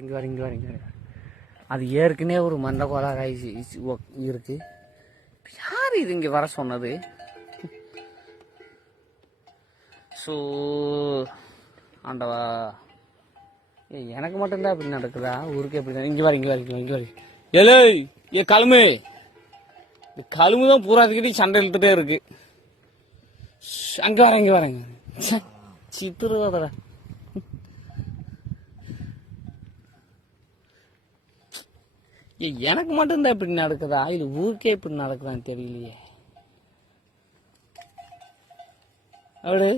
இங்கே வர அது ஏற்கனவே ஒரு மண்டை கோளாறு இருக்கு. யார் இது இங்கே வர சொன்னது? ஸோ ஆண்டவா, எனக்கு மட்டும்தான் இப்படி நடக்குதா? ஊருக்கு எப்படி தான்? இங்கே வர ஏலே ஏ கழுமு, இந்த கழுமு தான் பூராத்துக்கிட்டே சண்டை இழுத்துட்டே இருக்கு. அங்கே வரேங்க சித்திரவாதரா. எனக்கு மட்டும்தான் இப்படி நடக்குதா? இது ஊருக்கே இப்படி நடக்குதான்னு தெரியலையே. அவடு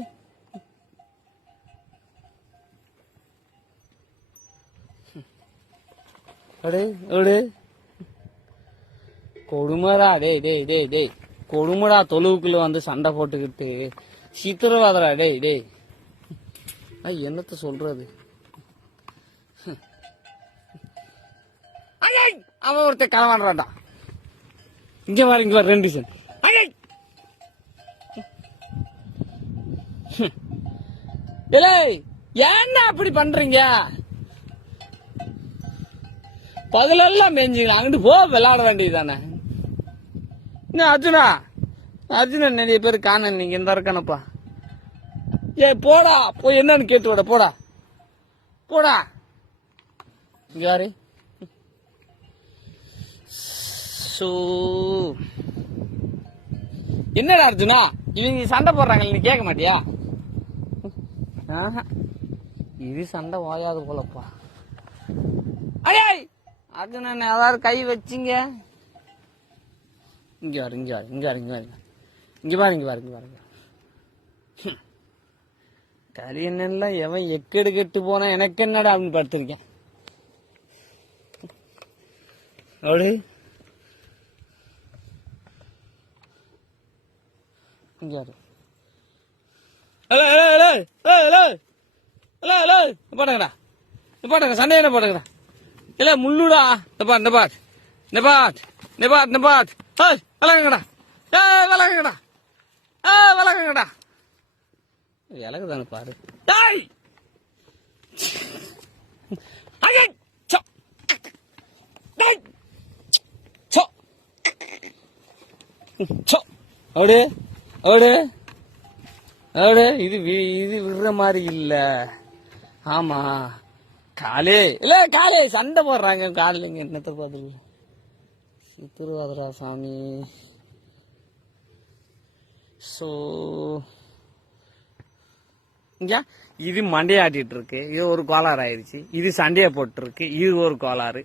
கொடுமடா, டேய் கொடுமடா. தொழுவுக்குள்ள வந்து சண்டை போட்டுக்கிட்டு சித்திரவாதரா. டேய் என்னத்த சொல்றது? அவன் ஒருத்தர் களவாடுறான்டா. இங்க வர 2 சென். ஏன்னா அப்படி பண்றீங்க? பகலெல்லாம் மேஞ்சுக்கலாம், அங்கிட்டு போ விளையாட வேண்டியதுதானே. அர்ஜுனா நிறைய பேர் காண, நீங்க இந்த இருக்கானப்பா. போடா போய் என்னன்னு கேட்டு விட. போடா இங்க யாரு? என்னடா அர்ஜுனா, இவங்க சண்டை போடுறாங்க, நீ கேட்க மாட்டியா? இது சண்டை ஓயாது போலப்பா. அடே அர்ஜுனா, ஏதாவது கை வச்சிங்க. இங்க பாருங்க. கறி என்னெல்லாம் எவன் எக்கெடு கெட்டு போனா எனக்கு என்னடா அப்படின்னு படுத்திருக்கேன். அப்படி பாட்டுங்கடா சண்டை என்ன பாட்டுங்கடா. இல்ல முள்ளுடா. நெபாட் விளக்குங்கடா. விளக்குங்கடா. விளக்கு தானே பாரு. இது விடுற மாதிரி இல்ல. ஆமா காலே சண்டை போடுறாங்க. காலையில என்னத்த பாத்து சித்திரவாதரா சாமி. இது மண்டையாட்டிட்டு இருக்கு. இது ஒரு கோளாறு ஆயிடுச்சு. இது சண்டையை போட்டு இருக்கு. இது ஒரு கோளாறு.